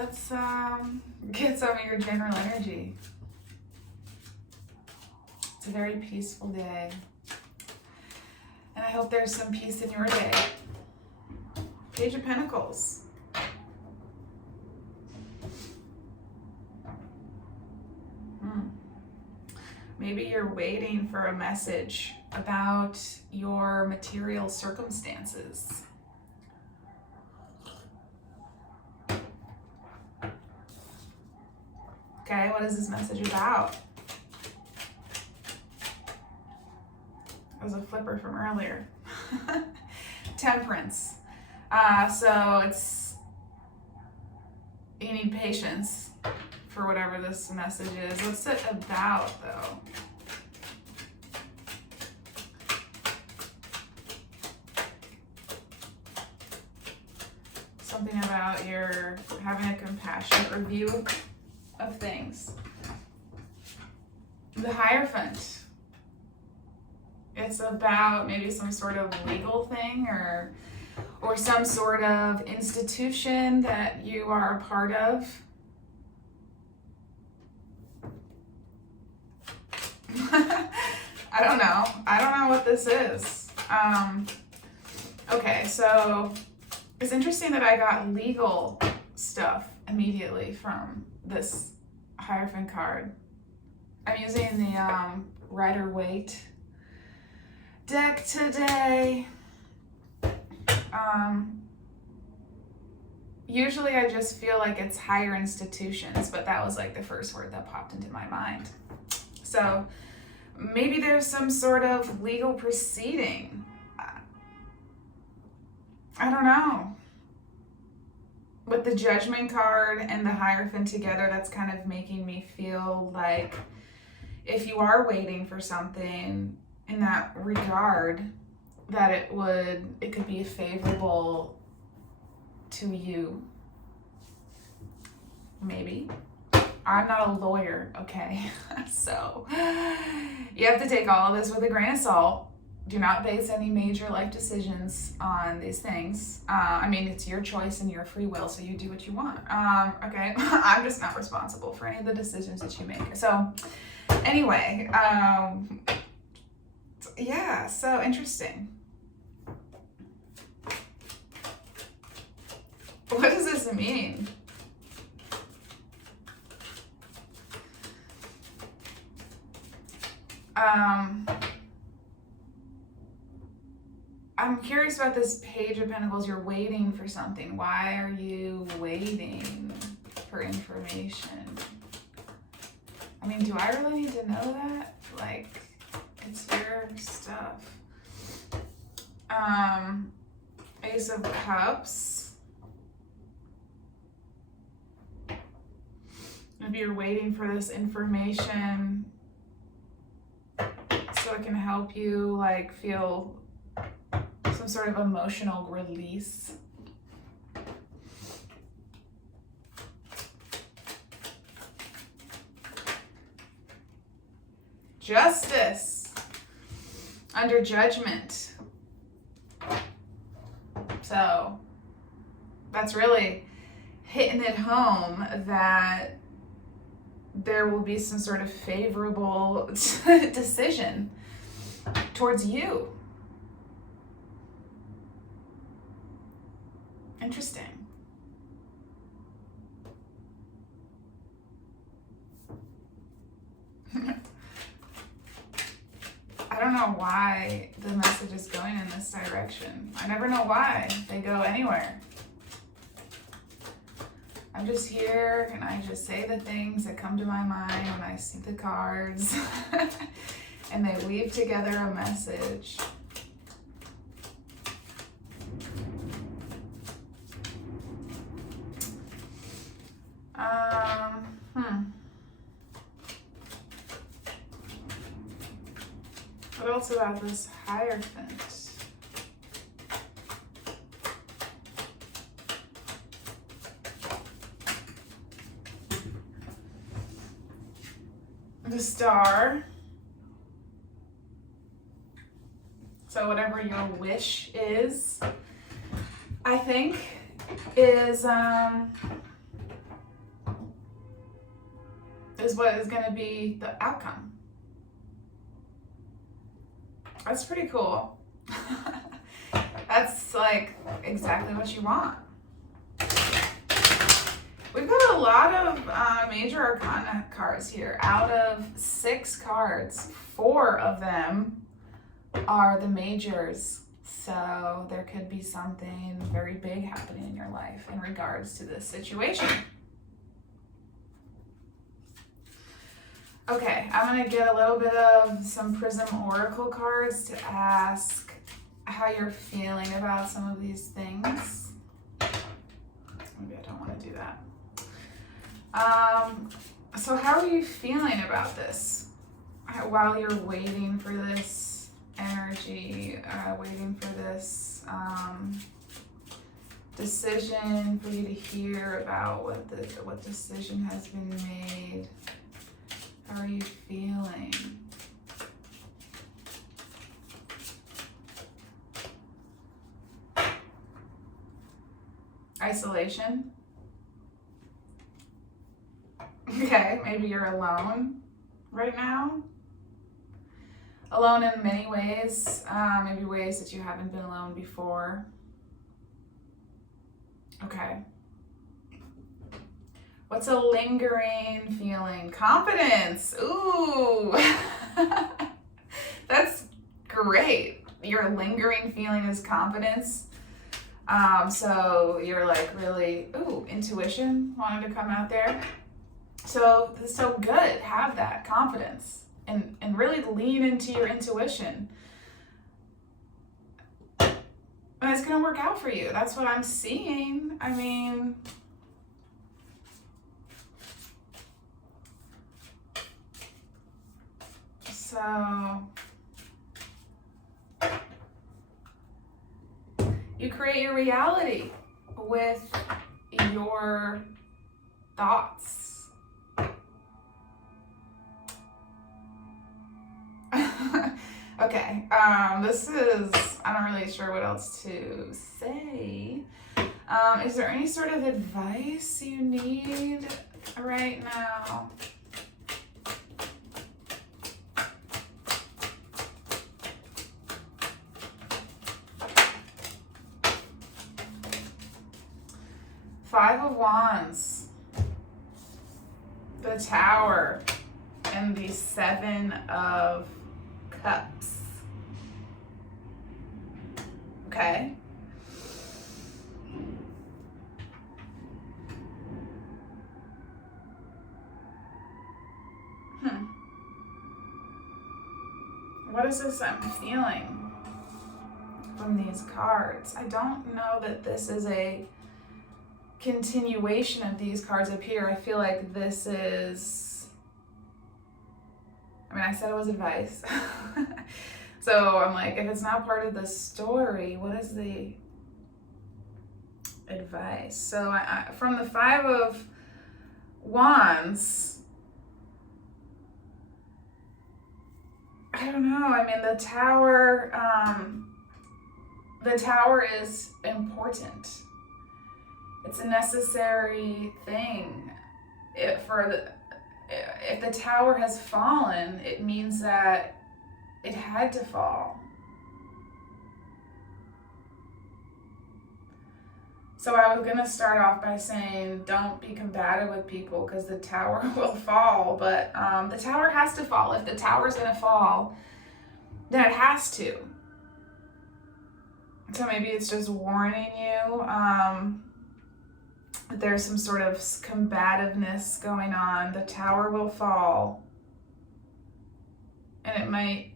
let's get some of your general energy. It's a very peaceful day. And I hope there's some peace in your day. Page of Pentacles. Maybe you're waiting for a message about your material circumstances. Okay, what is this message about? It was a flipper from earlier. Temperance. So it's, you need patience for whatever this message is. What's it about, though? Something about your having a compassionate review of things. The Hierophant. It's about maybe some sort of legal thing or some sort of institution that you are a part of. I don't know. I don't know what this is. Okay, so it's interesting that I got legal stuff immediately from this Hierophant card. I'm using the Rider-Waite deck today. Usually I just feel like it's higher institutions, but that was like the first word that popped into my mind. So maybe there's some sort of legal proceeding. I don't know. With the Judgment card and the Hierophant together, that's kind of making me feel like if you are waiting for something in that regard, that it could be favorable to you. Maybe. I'm not a lawyer, okay? So you have to take all of this with a grain of salt. Do not base any major life decisions on these things. I mean, it's your choice and your free will, so you do what you want. Okay, I'm just not responsible for any of the decisions that you make. So anyway, yeah, so interesting. What does this mean? I'm curious about this Page of Pentacles. You're waiting for something. Why are you waiting for information? I mean, do I really need to know that? Like, it's your stuff. Ace of Cups. Maybe you're waiting for this information so it can help you like feel some sort of emotional release. Justice under Judgment. So that's really hitting it home that there will be some sort of favorable decision towards you. Interesting. I don't know why the message is going in this direction. I never know why they go anywhere. I'm just here and I just say the things that come to my mind when I see the cards and they weave together a message. What else about this Hierophant? The Star. So whatever your wish is, I think, is is what is going to be the outcome. That's pretty cool. That's like exactly what you want. We've got a lot of major arcana cards here. Out of 6 cards, 4 of them are the majors. So there could be something very big happening in your life in regards to this situation. Okay, I'm going to get a little bit of some Prism Oracle cards to ask how you're feeling about some of these things. Maybe I don't want to do that. So how are you feeling about this while you're waiting for this energy, waiting for this decision, for you to hear about what decision has been made? How are you feeling? Isolation? Okay, maybe you're alone right now. Alone in many ways, maybe ways that you haven't been alone before. Okay. What's a lingering feeling? Confidence. Ooh. That's great. Your lingering feeling is confidence. So you're like really, intuition wanted to come out there. So good. Have that confidence and really lean into your intuition. And it's going to work out for you. That's what I'm seeing. I mean, so you create your reality with your thoughts. Okay, this is, I'm not really sure what else to say. Is there any sort of advice you need right now? Five of Wands, the Tower, and the 7 of Cups. Okay. What is this I'm feeling from these cards? I don't know that this is a continuation of these cards up here. I feel like this is, I mean, I said it was advice. So I'm like, if it's not part of the story, what is the advice? So from the 5 of Wands, I don't know. I mean, the Tower is important. It's a necessary thing. If the Tower has fallen, it means that it had to fall. So I was gonna start off by saying, don't be combative with people because the Tower will fall, but the Tower has to fall. If the Tower's gonna fall, then it has to. So maybe it's just warning you. There's some sort of combativeness going on. The Tower will fall. And it might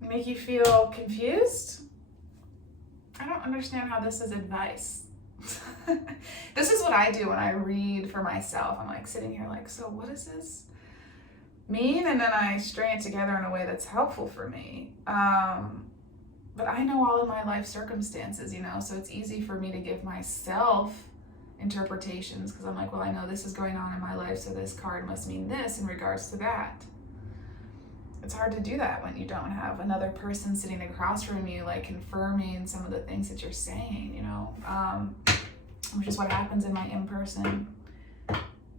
make you feel confused. I don't understand how this is advice. This is what I do when I read for myself. I'm like sitting here like, so what does this mean? And then I string it together in a way that's helpful for me. But I know all of my life circumstances, so it's easy for me to give myself interpretations because I'm like, well, I know this is going on in my life, so this card must mean this in regards to that. It's hard to do that when you don't have another person sitting across from you, like confirming some of the things that you're saying, which is what happens in my in-person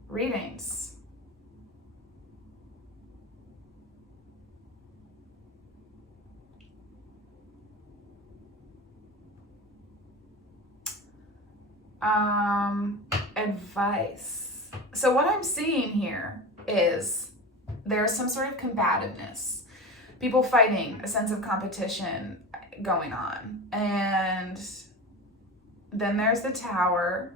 readings. Advice. So what I'm seeing here is there's some sort of combativeness, people fighting, a sense of competition going on. And then there's the Tower.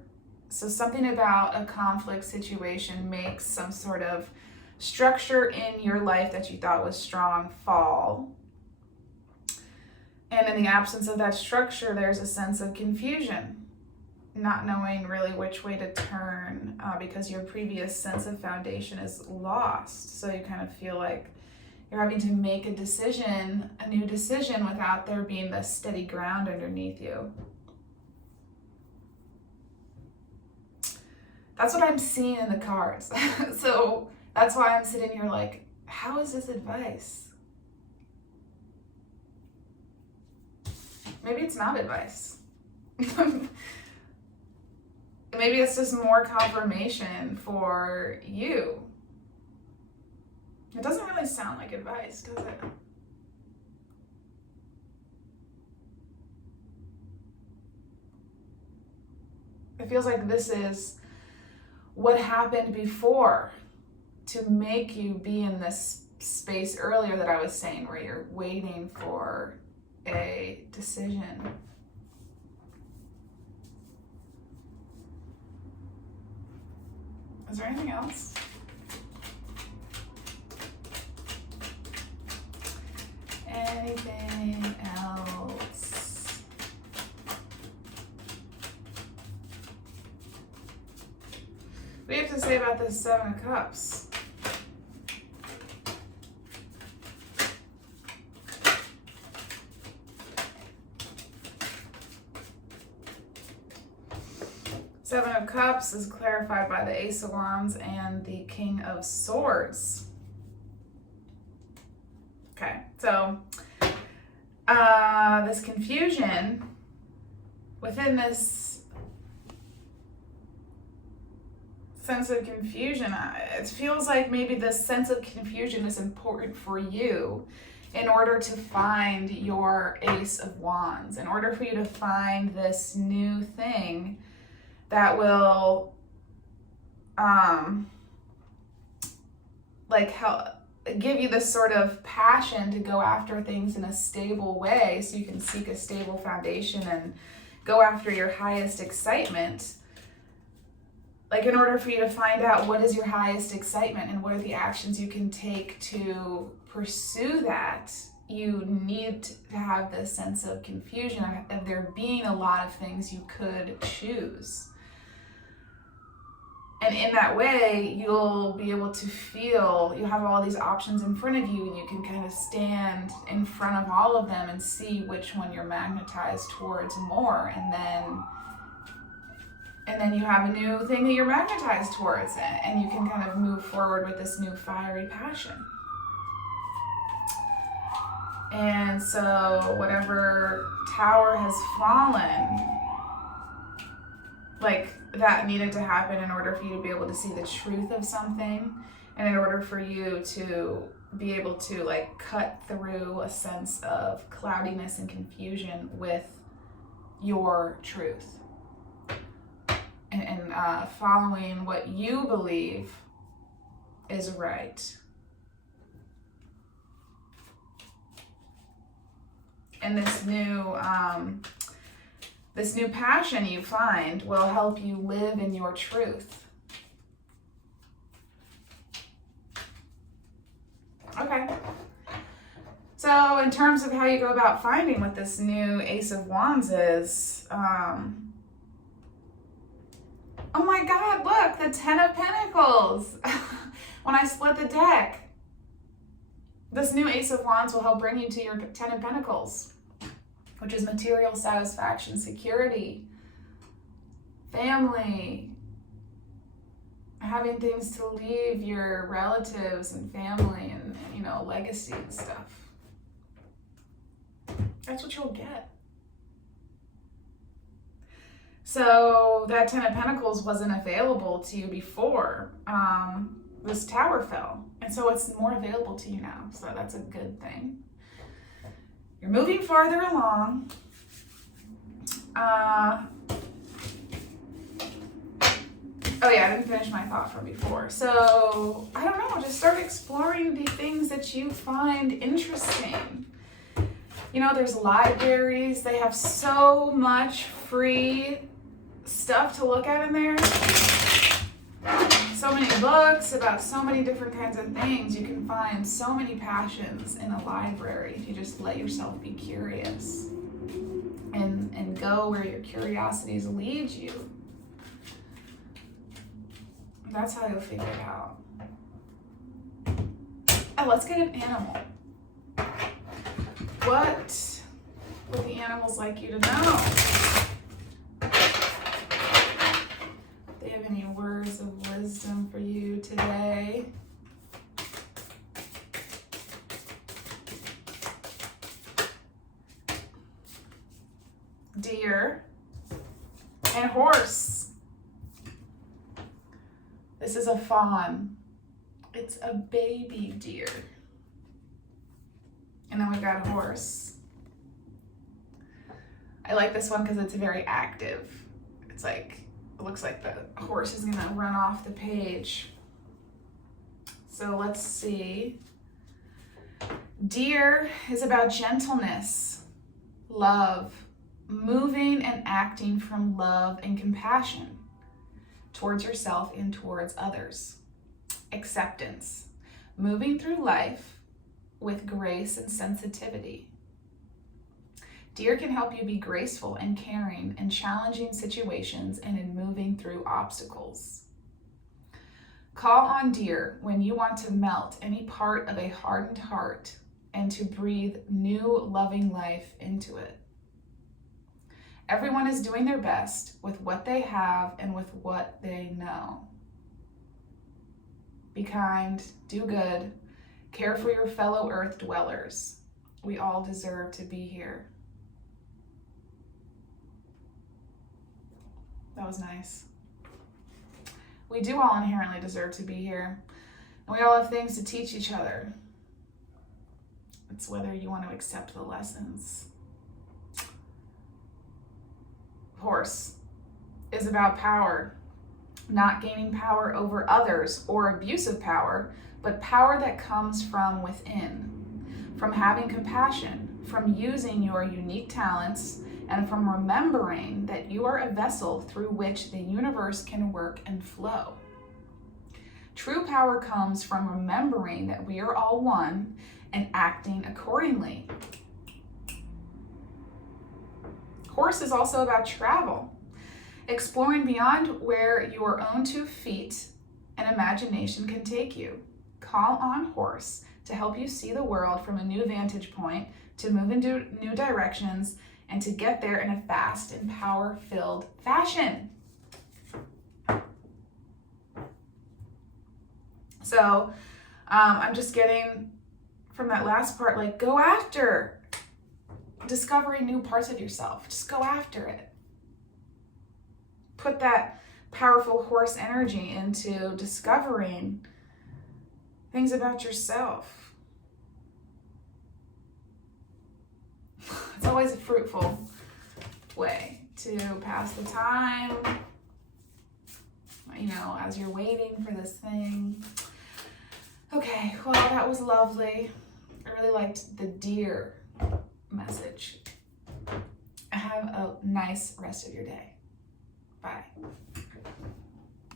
So something about a conflict situation makes some sort of structure in your life that you thought was strong fall. And in the absence of that structure, there's a sense of confusion, not knowing really which way to turn because your previous sense of foundation is lost. So you kind of feel like you're having to make a decision, a new decision, without there being this steady ground underneath you. That's what I'm seeing in the cards. So that's why I'm sitting here like, how is this advice? Maybe it's not advice. Maybe it's just more confirmation for you. It doesn't really sound like advice, does it? It feels like this is what happened before to make you be in this space earlier that I was saying, where you're waiting for a decision. Is there anything else? Anything else? What do you have to say about this Seven of Cups? Seven of Cups is clarified by the Ace of Wands and the King of Swords. Okay, so this confusion within this sense of confusion, it feels like maybe this sense of confusion is important for you in order to find your Ace of Wands, in order for you to find this new thing that will like help give you this sort of passion to go after things in a stable way, so you can seek a stable foundation and go after your highest excitement. Like, in order for you to find out what is your highest excitement and what are the actions you can take to pursue that, you need to have this sense of confusion of there being a lot of things you could choose. And in that way, you'll be able to feel, you have all these options in front of you, and you can kind of stand in front of all of them and see which one you're magnetized towards more. And then you have a new thing that you're magnetized towards, and you can kind of move forward with this new fiery passion. And so whatever tower has fallen, like, that needed to happen in order for you to be able to see the truth of something, and in order for you to be able to, like, cut through a sense of cloudiness and confusion with your truth and following what you believe is right. And this new passion you find will help you live in your truth. Okay. So in terms of how you go about finding what this new Ace of Wands is, oh my God, look, the Ten of Pentacles. When I split the deck, this new Ace of Wands will help bring you to your Ten of Pentacles, which is material satisfaction, security, family, having things to leave your relatives and family and legacy and stuff. That's what you'll get. So that Ten of Pentacles wasn't available to you before this tower fell. And so it's more available to you now. So that's a good thing. You're moving farther along. Oh yeah, I didn't finish my thought from before. So, I don't know, just start exploring the things that you find interesting. You know, there's libraries. They have so much free stuff to look at in there. So many books about so many different kinds of things. You can find so many passions in a library if you just let yourself be curious and go where your curiosities lead you. That's how you'll figure it out. Oh, let's get an animal. What would the animals like you to know? Do they have any words of wisdom for you today? Deer and horse. This is a fawn. It's a baby deer. And then we've got a horse. I like this one because it's very active. It's like, it looks like the horse is gonna run off the page. So let's see. Deer is about gentleness, love, moving and acting from love and compassion towards yourself and towards others. Acceptance, moving through life with grace and sensitivity. Deer can help you be graceful and caring in challenging situations and in moving through obstacles. Call on deer when you want to melt any part of a hardened heart and to breathe new loving life into it. Everyone is doing their best with what they have and with what they know. Be kind, do good, care for your fellow earth dwellers. We all deserve to be here. That was nice. We do all inherently deserve to be here. And we all have things to teach each other. It's whether you want to accept the lessons. Horse is about power, not gaining power over others or abuse of power, but power that comes from within, from having compassion, from using your unique talents, and from remembering that you are a vessel through which the universe can work and flow. True power comes from remembering that we are all one and acting accordingly. Horse is also about travel, exploring beyond where your own 2 feet and imagination can take you. Call on horse to help you see the world from a new vantage point, to move into new directions, and to get there in a fast and power-filled fashion. So I'm just getting from that last part, like, go after discovering new parts of yourself. Just go after it. Put that powerful horse energy into discovering things about yourself. It's always a fruitful way to pass the time, you know, as you're waiting for this thing. Okay, well, that was lovely. I really liked the deer message. Have a nice rest of your day. Bye.